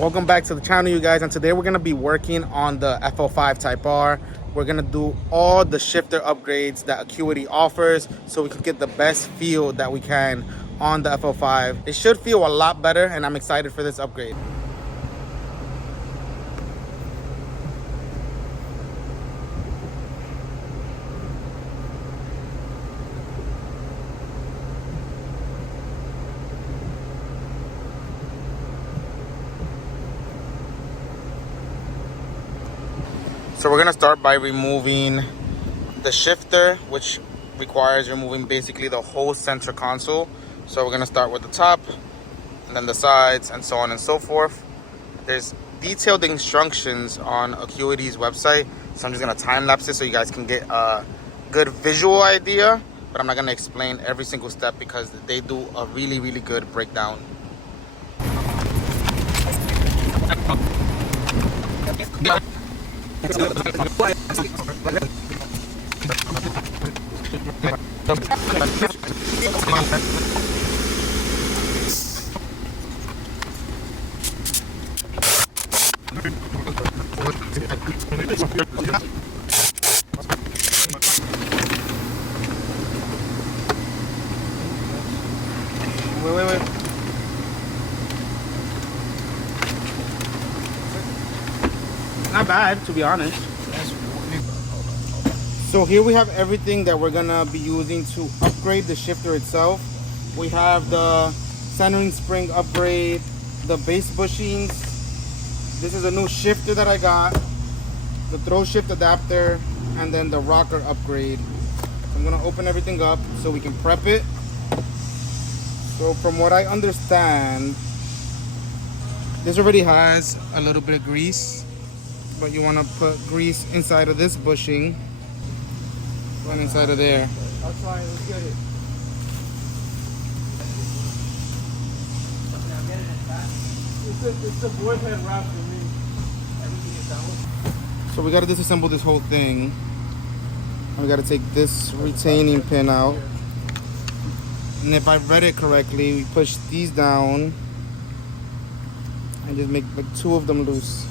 Welcome back to the channel, you guys, and today we're going to be working on the FL5 Type R. We're going to do all the shifter upgrades that Acuity offers so we can get the best feel that we can on the FL5. It should feel a lot better, and I'm excited for this upgrade. So we're gonna start by removing the shifter, which requires removing basically the whole center console. So we're gonna start with the top and then the sides and so on and so forth. There's detailed instructions on Acuity's website, so I'm just gonna time lapse it so you guys can get a good visual idea, but I'm not gonna explain every single step because they do a really good breakdown. Wait. Not bad, to be honest. So here we have everything that we're gonna be using to upgrade the shifter itself. We have the centering spring upgrade, the base bushings. This is a new shifter that I got, the throw shift adapter, and then the rocker upgrade. So I'm gonna open everything up so we can prep it. So from what I understand, this already has a little bit of grease, but you wanna put grease inside of this bushing. One inside of there. I'll try it. Let's get it. It's a boyhead wrap for me. Everything is down. So we got to disassemble this whole thing. We got to take this retaining pin out. And if I read it correctly, we push these down and just make like 2 of them loose.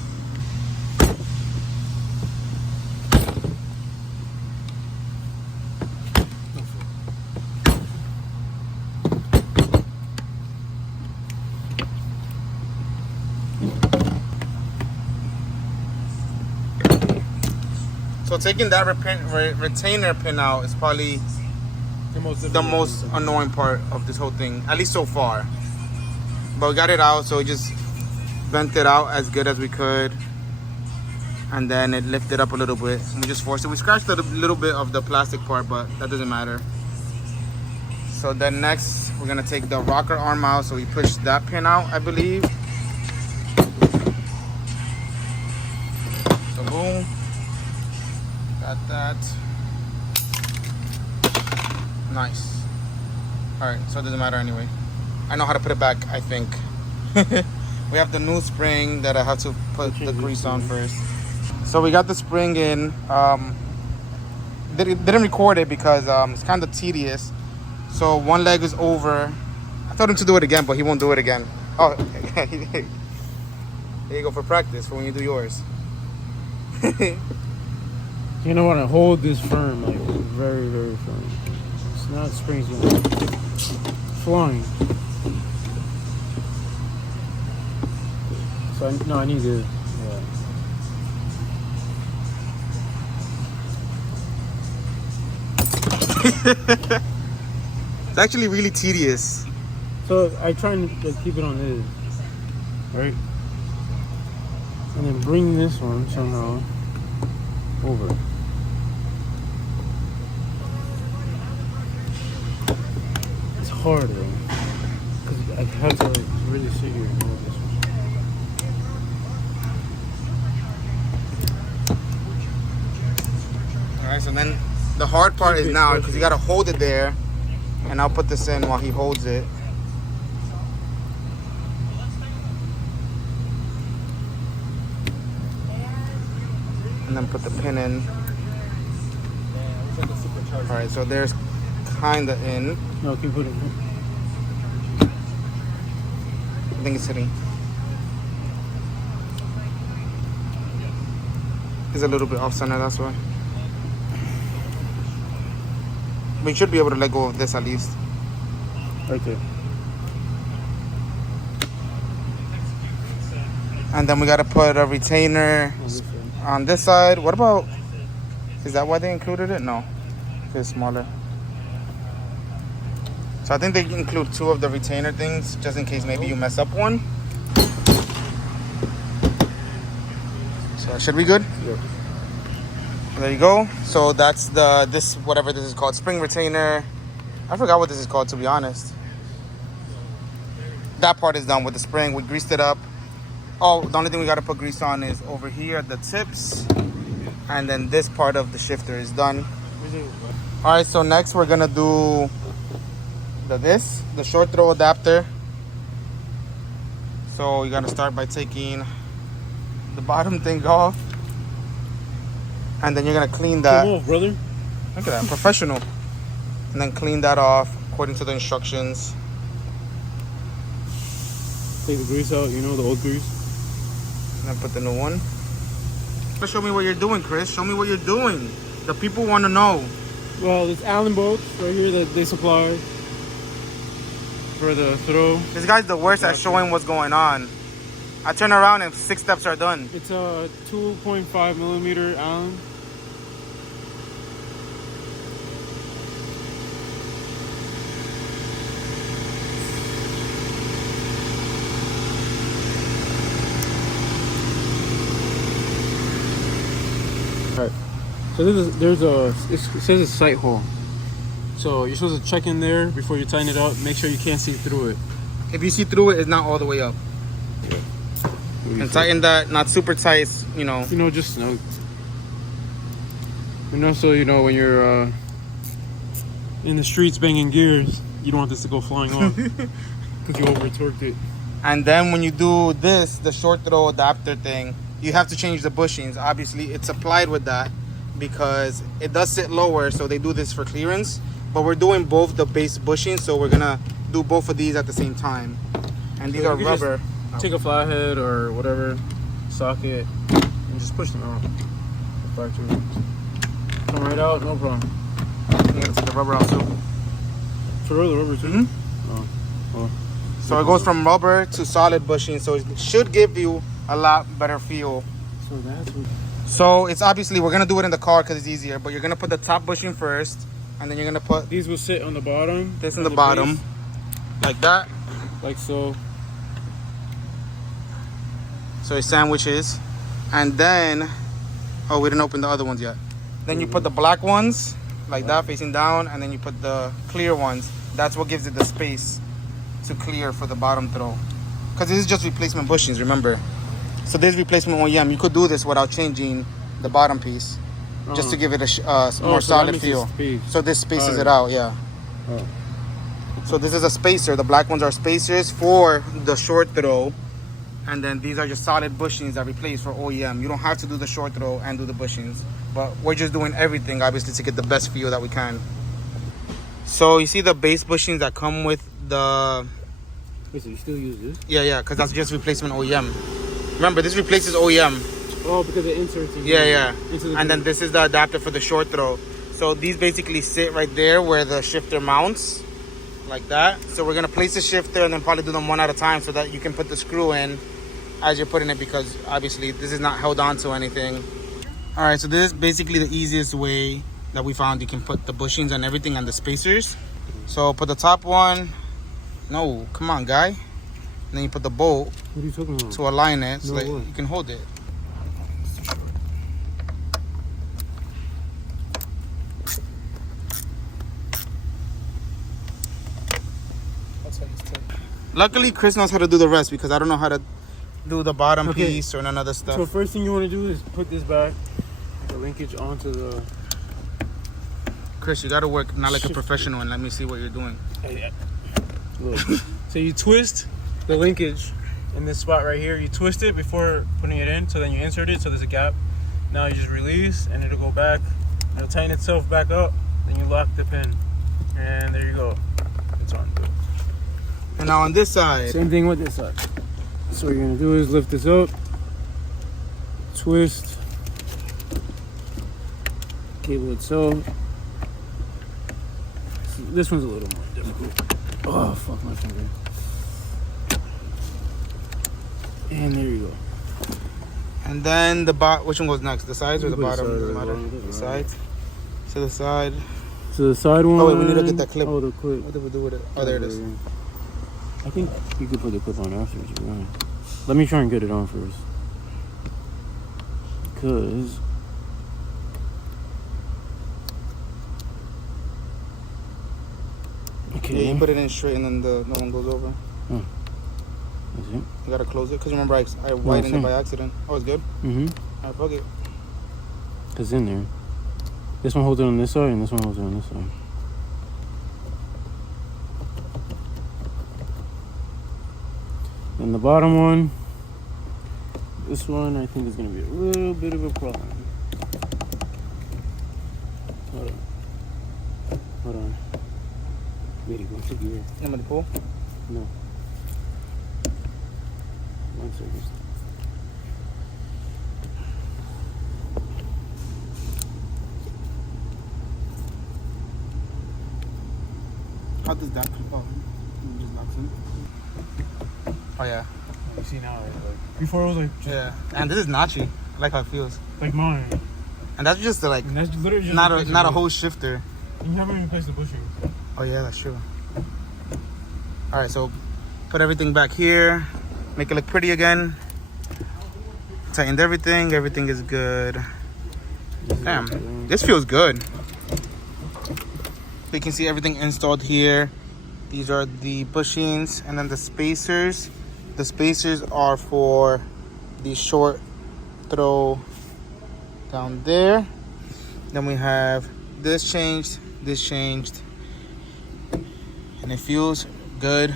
So taking that retainer pin out is probably the most annoying part of this whole thing, at least so far. But we got it out, so we just bent it out as good as we could. And then it lifted up a little bit. We just forced it. We scratched a little bit of the plastic part, but that doesn't matter. So then next, we're gonna take the rocker arm out. So we push that pin out, I believe. So boom. Got that. Nice. Alright, so it doesn't matter anyway. I know how to put it back, I think. We have the new spring that I have to put the grease on first. So we got the spring in. Didn't record it because it's kind of tedious. So one leg is over. I told him to do it again, but he won't do it again. Oh, here you go for practice for when you do yours. You know what? I hold this firm, like very firm. It's not springs flying. So I need to. Yeah. It's actually really tedious. So I try and keep it on this, right? And then bring this one somehow over. It's hard though, because I have to like really sit here and hold this one. Alright, so then the hard part is now, because you gotta hold it there, and I'll put this in while he holds it. And then put the pin in. Alright, so there's kinda in. No, keep putting it. I think it's hitting. It's a little bit off center, that's why. We should be able to let go of this at least. Right there. And then we gotta put a retainer on this side. What about, is that why they included it? No, it's smaller. So I think they include 2 of the retainer things just in case maybe you mess up one. So should we good? Yep. There you go. So that's this whatever this is called, spring retainer. I forgot what this is called, to be honest. That part is done with the spring. We greased it up. Oh, the only thing we got to put grease on is over here at the tips. And then this part of the shifter is done. All right, so next we're going to do the short throw adapter. So you got to start by taking the bottom thing off. And then you're going to clean that. Come on, brother. Look at that, professional. And then clean that off according to the instructions. Take the grease out, you know, the old grease. And then put the new one. Show me what you're doing, Chris. Show me what you're doing. The people want to know. Well, there's Allen bolts right here that they supply for the throw. This guy's the worst at showing what's going on. I turn around and 6 steps are done. It's a 2.5 millimeter Allen. Alright, so it says it's sight hole. So you're supposed to check in there before you tighten it up. Make sure you can't see through it. If you see through it, it's not all the way up. And tighten that, not super tight, you know. You know, just snug. And also, you know, when you're in the streets banging gears, you don't want this to go flying off because you over torqued it. And then when you do this, the short throw adapter thing, you have to change the bushings. Obviously, it's applied with that because it does sit lower, so they do this for clearance. But we're doing both the base bushings, so we're gonna do both of these at the same time. And these are rubber. Take a flathead or whatever socket and just push them out. Come right out, no problem. You gotta take the rubber out too. For real, the rubber too? Mm-hmm. Oh. So it goes from rubber to solid bushing, so it should give you a lot better feel. So that's what... So it's obviously, we're gonna do it in the car because it's easier, but you're gonna put the top bushing first, and then you're gonna put... These will sit on the bottom. This in the bottom. Base. Like that. Like so. So it sandwiches. And then, oh, we didn't open the other ones yet. Then you put the black ones, like that, facing down, and then you put the clear ones. That's what gives it the space to clear for the bottom throw. Because this is just replacement bushings, remember. So this replacement OEM, you could do this without changing the bottom piece. Just to give it a more solid feel. So this spaces it out, yeah. Oh. So this is a spacer. The black ones are spacers for the short throw. And then these are just solid bushings that replace for OEM. You don't have to do the short throw and do the bushings. But we're just doing everything, obviously, to get the best feel that we can. So you see the base bushings that come with the... Wait, so you still use this? Yeah, because that's just replacement OEM. Remember, this replaces OEM. Oh, because it inserts in Yeah. And then this is the adapter for the short throw. So these basically sit right there where the shifter mounts. Like that. So we're going to place the shifter and then probably do them one at a time so that you can put the screw in as you're putting it, because obviously this is not held on to anything. All right, so this is basically the easiest way that we found you can put the bushings and everything and the spacers. So put the top one. No, come on, guy. And then you put the bolt. What are you talking about? To align it so no, that you can hold it. Luckily, Chris knows how to do the rest because I don't know how to do the bottom piece or none of the stuff. So first thing you want to do is put this back, the linkage onto the... Chris, you got to work not like a professional and let me see what you're doing. Hey, look. So you twist the linkage in this spot right here. You twist it before putting it in, so then you insert it so there's a gap. Now you just release and it'll go back. It'll tighten itself back up. Then you lock the pin. And there you go. It's on. And now on this side. Same thing with this side. So what you're gonna do is lift this up, twist, cable itself. This one's a little more difficult. Oh, fuck my finger. And there you go. And then the which one goes next? The sides or the bottom? Doesn't matter. The sides. To the side. To the side one. Oh wait, we need to get that clip. Oh, the clip. What did we do with it? Oh, there it is. I think you could put the clip on afterwards. Right? Let me try and get it on first. Because... Okay. Yeah, you put it in straight and then the one goes over. Oh. That's it. You gotta close it because remember I widened it by accident. Oh, it's good. Alright, fuck it. It's in there. This one holds it on this side and this one holds it on this side. Then the bottom one, this one I think is gonna be a little bit of a problem. Hold on. Wait, go to gear. I'm gonna pull? No. 1 second. How does that clip off? It just locks in. Oh yeah. You see now, like before it was like yeah. And this is notchy. I like how it feels. like mine. And that's just like And that's literally just not a whole shifter. You haven't even replaced the bushings. Oh yeah, that's true. All right, so put everything back here, make it look pretty again. Tightened everything. Everything is good. Damn, this feels good. You can see everything installed here. These are the bushings and then the spacers. The spacers are for the short throw down there. Then we have this changed, and it feels good.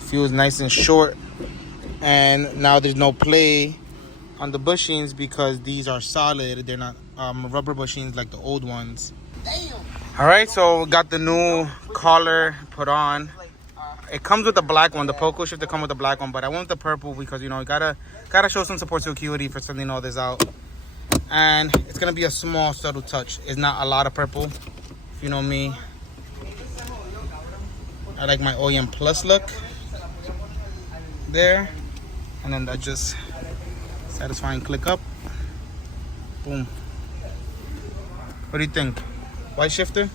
Feels nice and short. And now there's no play on the bushings because these are solid. They're not rubber bushings like the old ones. Damn. All right, so we got the new collar put on. It comes with the black one. The Poco shifter come with the black one, but I went with the purple because you know gotta show some support to Acuity for sending all this out. And it's gonna be a small, subtle touch. It's not a lot of purple. If you know me, I like my OEM Plus look there, and then that just satisfying click up. Boom. What do you think? White shifter?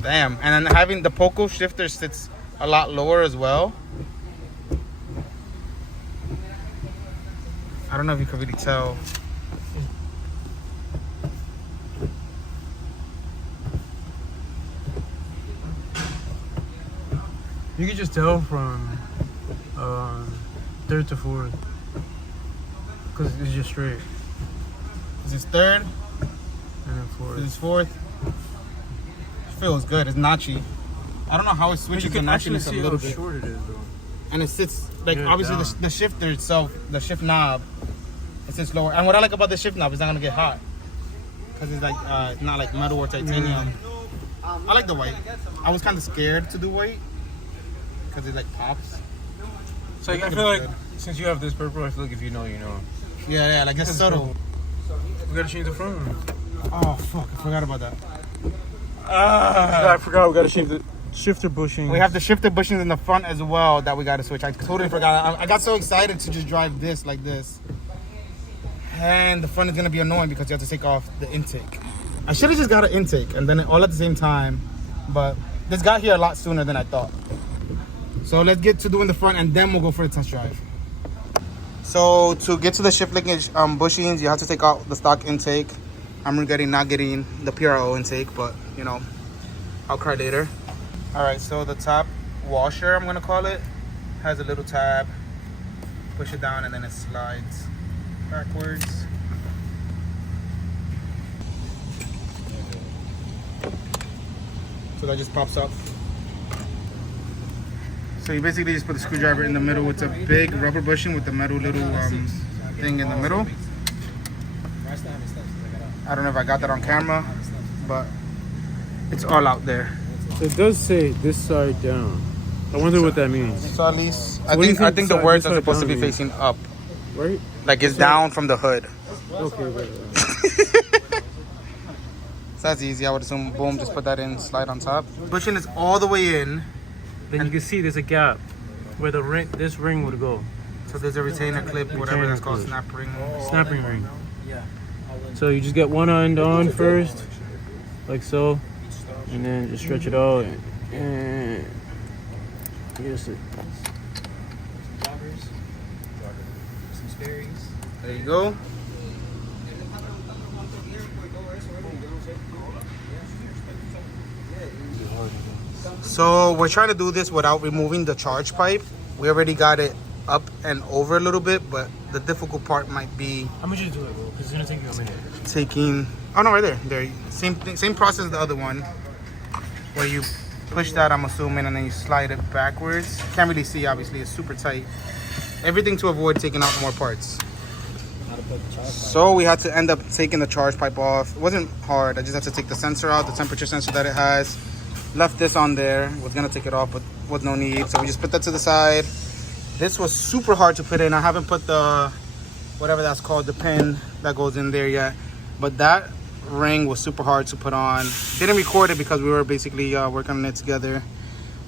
Damn. And then having the Poco shifter sits a lot lower as well. I don't know if you can really tell. You can just tell from third to fourth because it's just straight. This is third, and then fourth. this is fourth. It feels good. It's notchy. I don't know how it switches the notchiness a little bit. Short it is, though. And it sits like Yeah, obviously down. the shifter itself, the shift knob, it sits lower. And what I like about the shift knob is not gonna get hot because it's like it's not like metal or titanium. I like the white. I was kind of scared to do white because it like pops. So I feel like since you have this purple, I feel like if you know, you know. Yeah, like it's subtle. We gotta change the front one. Oh fuck, I forgot about that. I forgot we gotta change the shifter bushing. We have the shifter bushings in the front as well that we gotta switch. I totally forgot. I got so excited to just drive this like this. And the front is gonna be annoying because you have to take off the intake. I should have just got an intake and then all at the same time, but this got here a lot sooner than I thought. So let's get to doing the front and then we'll go for a test drive. So to get to the shift linkage bushings, you have to take out the stock intake. I'm regretting not getting the PRO intake, but you know, I'll cry later. All right, so the top washer, I'm gonna call it, has a little tab. Push it down and then it slides backwards. So that just pops up. So you basically just put the screwdriver in the middle. It's a big rubber bushing with the metal little thing in the middle. I don't know if I got that on camera, but it's all out there. It does say this side down. I wonder what that means. So at least So what do you I think the think words this are side supposed to be down means? facing up. Right? Like it's down from the hood. Okay, right. So that's easy. I would assume, boom, just put that in, slide on top. Bushing is all the way in. Then you can see there's a gap where this ring would go. So there's a retainer clip, whatever that's called, snap ring. Snapping ring. So you just get one end on first, like so, and then just stretch it out and yes. There you go. So we're trying to do this without removing the charge pipe. We already got it up and over a little bit, but the difficult part might be How much you do it, bro? Because it's gonna take you a minute. taking. Oh no, right there. There. Same thing, same process as the other one, where you push that, I'm assuming, and then you slide it backwards. Can't really see, obviously. It's super tight. Everything to avoid taking out more parts. So we had to end up taking the charge pipe off. It wasn't hard. I just had to take the sensor out, the temperature sensor that it has. Left this on there. Was gonna take it off, but with no need. So we just put that to the side. This was super hard to put in. I haven't put the, whatever that's called, the pin that goes in there yet. But that ring was super hard to put on. Didn't record it because we were basically working on it together.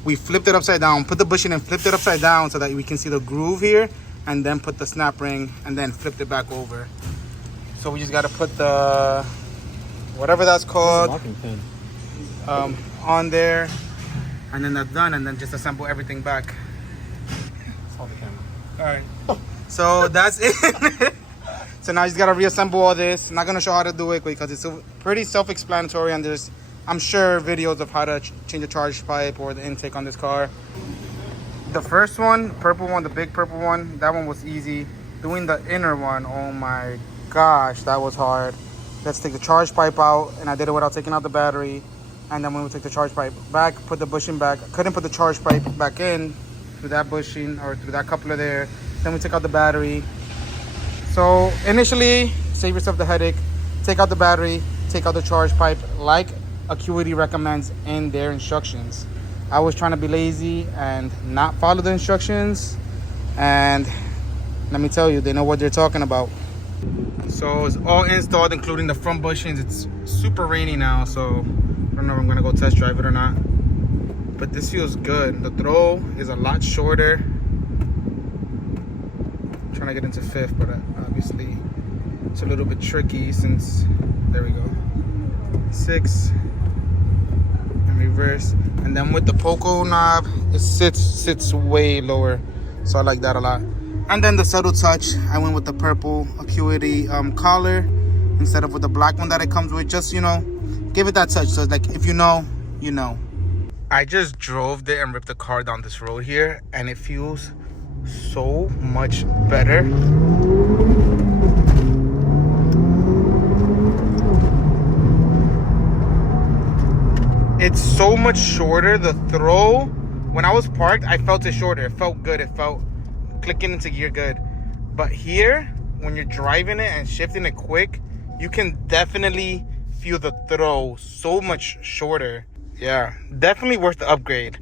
We flipped it upside down, put the bushing and flipped it upside down so that we can see the groove here, and then put the snap ring and then flipped it back over. So we just got to put the, whatever that's called, Locking pin. on there, and then that's done, and then just assemble everything back. Hold the camera. All right, so that's it. So now you just gotta reassemble all this. I'm not gonna show how to do it because it's pretty self-explanatory, and there's, I'm sure, videos of how to change the charge pipe or the intake on this car. The first one, purple one, the big purple one, that one was easy. Doing the inner one, oh my gosh, that was hard. Let's take the charge pipe out, and I did it without taking out the battery. And then when we took the charge pipe back, put the bushing back. Couldn't put the charge pipe back in through that bushing or through that coupler there. Then we took out the battery. So initially, save yourself the headache. Take out the battery, take out the charge pipe like Acuity recommends in their instructions. I was trying to be lazy and not follow the instructions. And let me tell you, they know what they're talking about. So it's all installed, including the front bushings. It's super rainy now, so I don't know if I'm gonna go test drive it or not. But this feels good. The throw is a lot shorter. I'm trying to get into fifth, but obviously it's a little bit tricky since, there we go. 6 and reverse. And then with the Poco knob, it sits way lower. So I like that a lot. And then the subtle touch, I went with the purple Acuity collar instead of with the black one that it comes with. Just, you know, give it that touch. So it's like, if you know, you know. I just drove there and ripped the car down this road here, and it feels so much better. It's so much shorter. The throw, when I was parked, I felt it shorter. It felt good. It felt clicking into gear good. But here, when you're driving it and shifting it quick, you can definitely feel the throw so much shorter. Yeah, definitely worth the upgrade.